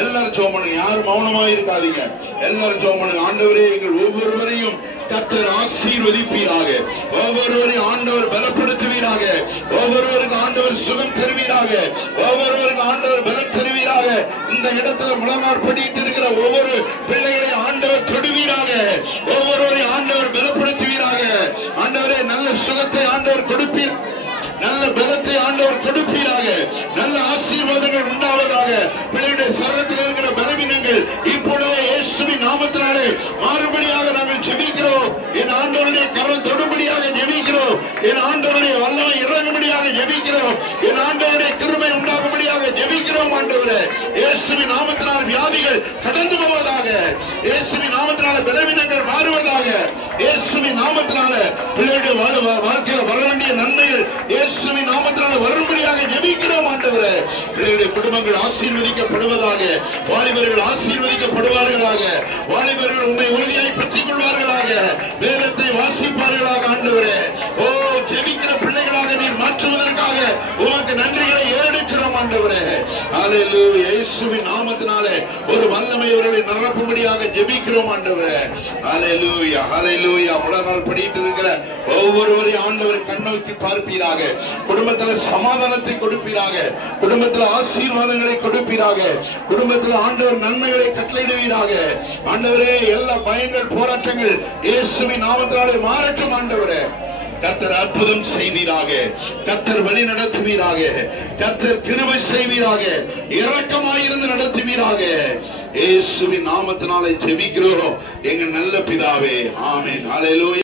எல்லாரும் ஜெபம் பண்ணுங்க. யாரும் மௌனமா இருக்காதீங்க. எல்லாரும் ஜெபம் பண்ணுங்க. ஆண்டவரே, எங்கள் ஒவ்வொருவரையும் கர்த்தர் ஆசீர்வதிப்பீராக. ஒவ்வொருவரையும் ஆண்டவர் பலப்படுத்துவீராக. ஒவ்வொருவருக்கு ஆண்டவர் சுகம் தருவீராக. ஒவ்வொருவருக்கு ஆண்டவர் பலம் தருவீராக. இந்த இடத்துல முழங்கால் படிட்டு இருக்கிற ஒவ்வொரு பிள்ளைகளை ஆண்டவர் தொடுவீராக. ஒவ்வொருவரையும் ஆண்டவர் பலப்படுத்துவீராக. ஆண்டவரே, நல்ல சுகத்தை ஆண்டவர் கொடுப்பீர். நல்ல பலத்தை ஆண்டவர் கொடுப்பீராக. நல்ல ஆசீர்வாதங்கள் உண்டாவதாக. பிள்ளையுடைய சரீரத்தில் இருக்கிற பலவீனங்கள் இப்பொழுதே இயேசுவின் நாமத்தினாலே மாறுபடியாக நாங்கள் ஜெபிக்கிறோம். என் ஆண்டவருடைய கரம் தொடும்படியாக ஜெபிக்கிறோம். என் ஆண்டவருடைய வல்லமை இறங்கும்படியாக ஜெபிக்கிறோம். என் ஆண்டவருடைய கிருபை உண்டாகும்படியாக ஜெபிக்கிறோம். ஆண்டவரே, இயேசுவின் நாமத்தினால் வியாதிகள் கடந்து போவதாக. இயேசுவின் நாமத்தினால் பலவீனங்கள் மாறுவதாக. இயேசுவின் நாமத்தினால பிள்ளையுடைய வாழ்க்கையில் வர வேண்டிய நன்மைகள் இயேசுவின் நாமத்தினால் வரும்படியாக ஜெபிக்கிறோம். ஆண்டவரே, பிள்ளைகளுடைய குடும்பங்கள் ஆசீர்வதிக்கப்படுவதாக. வாலிபர்கள் ஆசீர்வதிக்கப்படுவார்களாக. வாலிபர்கள் உண்மை உறுதியாய் பற்றிக் கொள்வார்களாக. வேதத்தை வாசிப்பார்களாக. ஆண்டவரே, ஓ ஜெபிக்கிற பிள்ளைகளாக நீர் மாற்றுவதற்காக உமக்கு நன்றிகளை ஏறெடுக்கிறோம். ஆண்டவரே, ஹல்லேலூயா. இயேசுவின் நாமத்தினாலே ஒரு வல்லமை அவர்களை நிரப்பும்படியாக ஜெபிக்கிறோம். ஆண்டவரே, ஹல்லேலூயா, ஹல்லேலூயா. முழங்கால் படிட்டு இருக்கிற ஒவ்வொருவரையும் ஆண்டவர் கண்ணோக்கி பார்ப்பீராக. குடும்பத்தில் சமாதானத்தை கொடுப்பீராக. குடும்பத்தில் ஆசீர்வாதங்களை கொடுப்பீராக. குடும்பத்தில் ஆண்டவர் நன்மைகளை கட்டளையிடுவீராக. ஆண்டவரே, எல்லா பயங்கள் போராட்டங்கள் இயேசுவின் நாமத்தினாலே மாறட்டும். ஆண்டவரே, கர்த்தர் அற்புதம் செய்வீராக. கர்த்தர் வழி நடத்துவீராக. கர்த்தர் கிருபை செய்வீராக. இரக்கமாயிருந்து நடத்துவீராக. இயேசுவின் நாமத்தினாலே ஜெபிக்கிறோம் எங்கள் நல்ல பிதாவே. ஆமென். ஹல்லேலூயா.